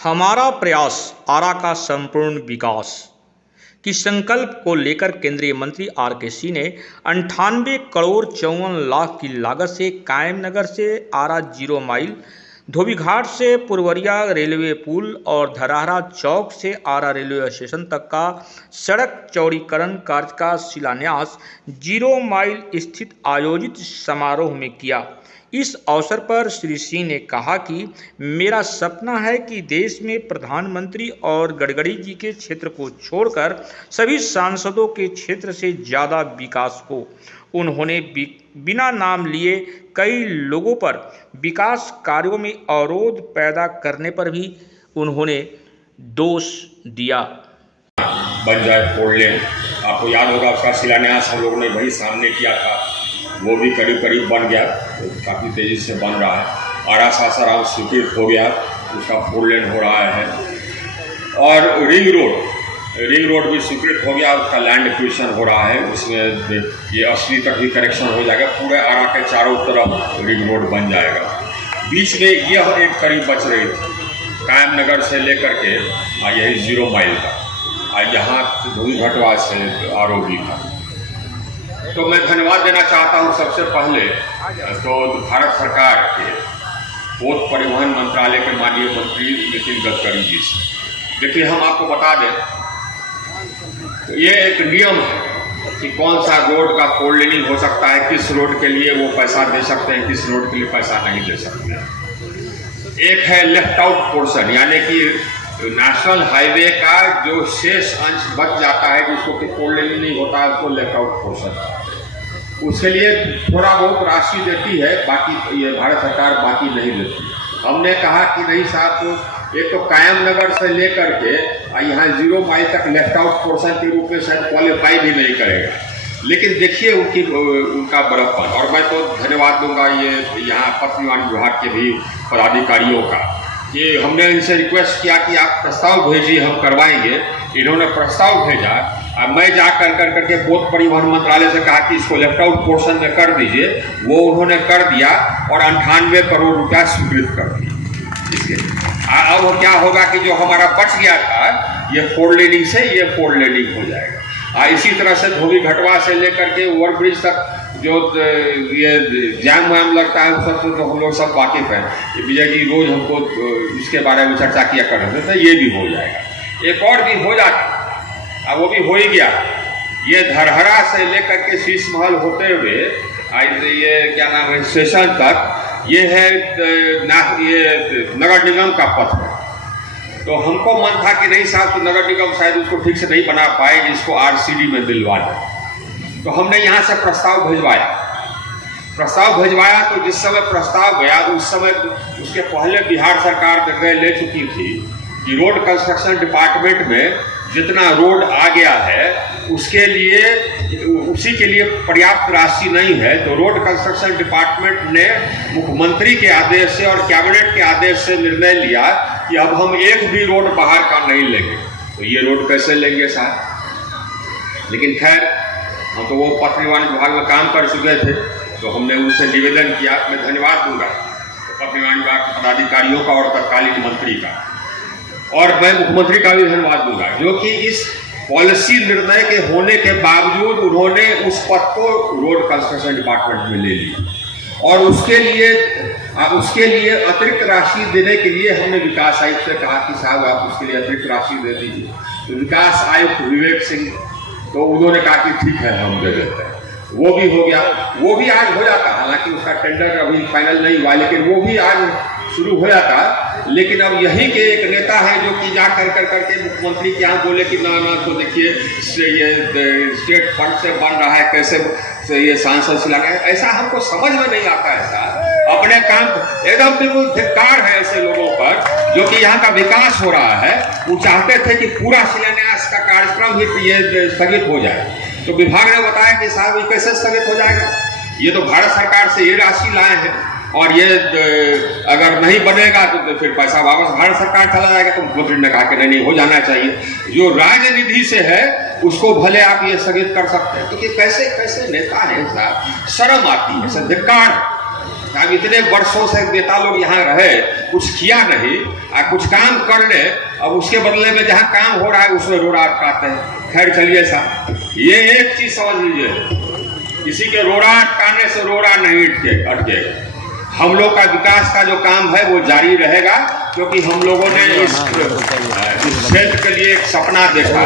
हमारा प्रयास आरा का संपूर्ण विकास की संकल्प को लेकर केंद्रीय मंत्री आर के सिंह ने 98 करोड़ 54 लाख की लागत से कायमनगर से आरा 0 माइल, धोबीघाट से पुरवरिया रेलवे पुल और धरहरा चौक से आरा रेलवे स्टेशन तक का सड़क चौड़ीकरण कार्य का शिलान्यास 0 माइल स्थित आयोजित समारोह में किया। इस अवसर पर श्री सिंह ने कहा कि मेरा सपना है कि देश में प्रधानमंत्री और गडकरी जी के क्षेत्र को छोड़कर सभी सांसदों के क्षेत्र से ज़्यादा विकास हो। उन्होंने बिना नाम लिए कई लोगों पर विकास कार्यों में अवरोध पैदा करने पर भी उन्होंने दोष दिया। बन जाए 4 लेन, आपको याद होगा उसका शिलान्यास हम लोगों ने वही सामने किया था, वो भी करीब करीब बन गया, काफ़ी तेज़ी से बन रहा है। आरा सासाराम स्वीकृत हो गया, उसका 4 लेन हो रहा है। और रिंग रोड भी स्वीकृत हो गया, उसका लैंड एक्विजिशन हो रहा है, उसमें ये 80 तक भी कनेक्शन हो जाएगा। पूरे आरा के चारों तरफ रिंग रोड बन जाएगा। बीच में यह एक करीब बच रही थी, कायमनगर से लेकर के यही 0 माइल का, यहाँ धोबीघाटवा से आरोगी का। तो मैं धन्यवाद देना चाहता हूँ सबसे पहले तो भारत सरकार के पोत परिवहन मंत्रालय के माननीय मंत्री नितिन गडकरी जी से। देखिए, हम आपको बता दें, तो ये एक नियम है कि कौन सा रोड का 4 लेनिंग हो सकता है, किस रोड के लिए वो पैसा दे सकते हैं, किस रोड के लिए पैसा नहीं दे सकते हैं। एक है लेफ्ट आउट पोर्शन, यानी कि नेशनल हाईवे का जो शेष अंश बच जाता है, जिसको कि 4 लेनिंग नहीं होता है, उसको लेफ्ट आउट पोर्शन। उसके लिए थोड़ा बहुत राशि देती है, बाकी ये भारत सरकार बाकी नहीं देती। हमने कहा कि नहीं साहब, एक तो कायमनगर से लेकर के यहाँ 0 माइल तक लेफ्ट आउट पोर्शन के रूप में शायद क्वालिफाई भी नहीं करेगा। लेकिन देखिए उनका बड़प्पन। और मैं तो धन्यवाद दूंगा ये यहाँ पथ निर्माण विभाग के भी पदाधिकारियों का, कि हमने इनसे रिक्वेस्ट किया कि आप प्रस्ताव भेजिए, हम करवाएंगे। इन्होंने प्रस्ताव भेजा, मैं जा करके पोत परिवहन मंत्रालय से कहा कि इसको लेफ्ट आउट पोर्शन में कर दीजिए, वो उन्होंने कर दिया और 98 करोड़ रुपया स्वीकृत कर दिया। इसके अब क्या होगा कि जो हमारा बच गया था, ये 4 लेनिंग से ये 4 लेनिंग हो जाएगा। इसी तरह से धोबीघाटवा से लेकर के ओवरब्रिज तक जो ये जाम वाम लगता है, उस सब तो हम लोग सब वाकिफ हैं। विजय जी रोज हमको इसके बारे में चर्चा किया कर रहे थे, तो ये भी हो जाएगा। एक और भी हो जाता, अब वो भी हो ही गया। ये धरहरा से लेकर के शीश महल होते हुए ये क्या नाम है स्टेशन तक, ये है ये नगर निगम का पथ है। तो हमको मन था कि नहीं साहब, तो नगर निगम शायद उसको ठीक से नहीं बना पाए, जिसको RCD में दिलवा दें। तो हमने यहाँ से प्रस्ताव भिजवाया, तो जिस समय प्रस्ताव गया, उस समय उसके पहले बिहार सरकार निर्णय ले चुकी थी कि रोड कंस्ट्रक्शन डिपार्टमेंट में जितना रोड आ गया है उसी के लिए पर्याप्त राशि नहीं है। तो रोड कंस्ट्रक्शन डिपार्टमेंट ने मुख्यमंत्री के आदेश से और कैबिनेट के आदेश से निर्णय लिया कि अब हम एक भी रोड बाहर का नहीं लेंगे। तो ये रोड कैसे लेंगे साहब? लेकिन खैर, हम तो वो पथ निर्माण विभाग में काम कर चुके थे, तो हमने उनसे निवेदन किया। मैं धन्यवाद दूंगा पथ निर्माण विभाग के पदाधिकारियों का और तत्कालीन मंत्री का, और मैं मुख्यमंत्री का भी धन्यवाद दूंगा, जो कि इस पॉलिसी निर्णय के होने के बावजूद उन्होंने उस पद को रोड कंस्ट्रक्शन डिपार्टमेंट में ले लिया। और उसके लिए अतिरिक्त राशि देने के लिए हमने विकास आयुक्त से कहा कि साहब आप उसके लिए अतिरिक्त राशि दे दीजिए। तो विकास आयुक्त विवेक सिंह, तो उन्होंने कहा कि ठीक है, हम दे देते हैं। वो भी हो गया, वो भी आज हो जाता। हालांकि उसका टेंडर अभी फाइनल नहीं हुआ, लेकिन वो भी आज शुरू हो जाता। लेकिन अब यही के एक नेता है जो कि जा करके मुख्यमंत्री के यहाँ बोले कि ना तो देखिए ये स्टेट फंड से बन रहा है, कैसे ये सांसद से लगा है। ऐसा हमको समझ में नहीं आता है साहब। अपने काम एकदम बिल्कुल धिक्कार है ऐसे लोगों पर, जो कि यहाँ का विकास हो रहा है। वो चाहते थे कि पूरा शिलान्यास का कार्यक्रम ही ये स्थगित हो जाए। तो विभाग ने बताया कि साहब ये कैसे स्थगित हो जाएगा, ये तो भारत सरकार से ये राशि लाए हैं, और ये अगर नहीं बनेगा तो फिर पैसा वापस भारत सरकार चला जाएगा। तो मुख्यमंत्री ने कहा कि नहीं हो जाना चाहिए, जो राज्य निधि से है उसको भले आप ये स्थगित कर सकते हैं। तो ये कैसे नेता है साहब, शर्म आती है, धिक्कार। अब इतने वर्षों से नेता लोग यहाँ रहे, कुछ किया नहीं, कुछ काम कर ले, अब उसके बदले में जहाँ काम हो रहा है उसमें रोड़ा अटकाते हैं। खैर चलिए साहब, ये एक चीज समझ लीजिए, किसी के रोड़ा अटकाने से रोड़ा नहीं अटकेगा। हम लोग का विकास का जो काम है वो जारी रहेगा, क्योंकि हम लोगों ने इस क्षेत्र के लिए एक सपना देखा,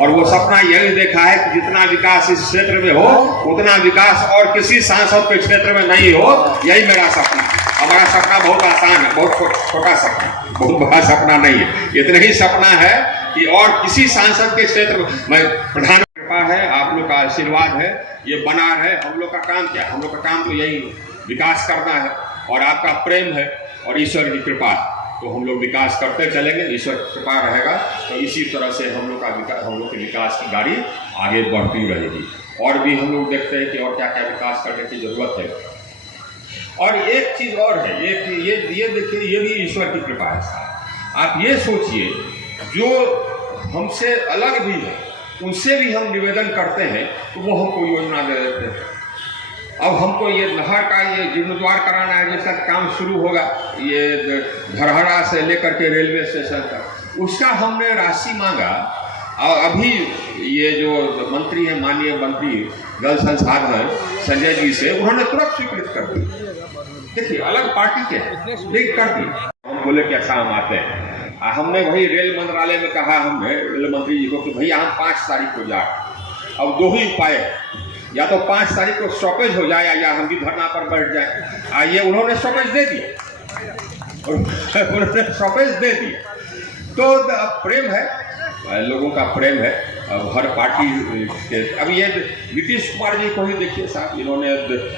और वो सपना यही देखा है कि जितना विकास इस क्षेत्र में हो उतना विकास और किसी सांसद के क्षेत्र में नहीं हो। यही मेरा सपना है। हमारा सपना बहुत आसान है, बहुत छोटा सपना, बहुत बड़ा सपना नहीं है। इतना ही सपना है कि और किसी सांसद के क्षेत्र में प्रधान कृपा है, आप लोग का आशीर्वाद है, ये बना रहे। हम लोग का काम क्या है? हम लोग का काम तो यही विकास करना है, और आपका प्रेम है और ईश्वर की कृपा, तो हम लोग विकास करते चलेंगे। ईश्वर की कृपा रहेगा तो इसी तरह से हम लोग के विकास की गाड़ी आगे बढ़ती रहेगी। और भी हम लोग देखते हैं कि और क्या क्या विकास करने की जरूरत है। और एक चीज़ और है, ये देखिए, ये भी ईश्वर की कृपा है साहब। आप ये सोचिए, जो हमसे अलग भी है उनसे भी हम निवेदन करते हैं तो वो हमको योजना दे देते हैं। अब हमको ये नहर का ये जीर्णोद्धार कराना है, जिसका काम शुरू होगा ये धरहरा से लेकर के रेलवे स्टेशन तक, उसका हमने राशि मांगा। और अभी ये जो मंत्री हैं, माननीय मंत्री जल संसाधन संजय जी से, उन्होंने तुरंत स्वीकृत कर दी। देखिए, अलग पार्टी के लेकिन कर दी। हम बोले कि अच्छा हम आते हैं। हमने वही रेल मंत्रालय में कहा, हमने रेल मंत्री जी को कि भैया हम 5 तारीख को जाए। अब दो ही उपाय है, या तो 5 तारीख को स्टॉपेज हो जाए या हम भी धरना पर बैठ जाए। ये उन्होंने स्टॉपेज दे दिया, उन्होंने स्टॉपेज दे दिया। तो प्रेम है, लोगों का प्रेम है। अब हर पार्टी के, अब ये नीतीश कुमार जी को ही देखिए साहब, इन्होंने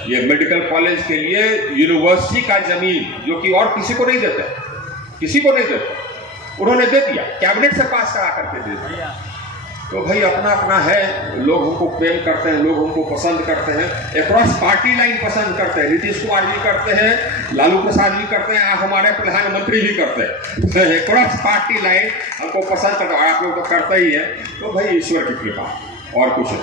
ये मेडिकल कॉलेज के लिए यूनिवर्सिटी का जमीन, जो कि और किसी को नहीं देते, किसी को नहीं देते, उन्होंने दे दिया, कैबिनेट से पास करा करके दे दिया। तो भाई अपना अपना है, लोग हमको प्रेम करते हैं, लोग हमको पसंद करते हैं, अक्रॉस पार्टी लाइन पसंद करते हैं। नीतीश कुमार जी करते हैं, लालू प्रसाद जी करते हैं, हमारे प्रधानमंत्री भी करते हैं। अक्रॉस पार्टी लाइन हमको पसंद करते हैं, आप लोग तो करते ही है। तो भाई ईश्वर की कृपा, और कुछ नहीं।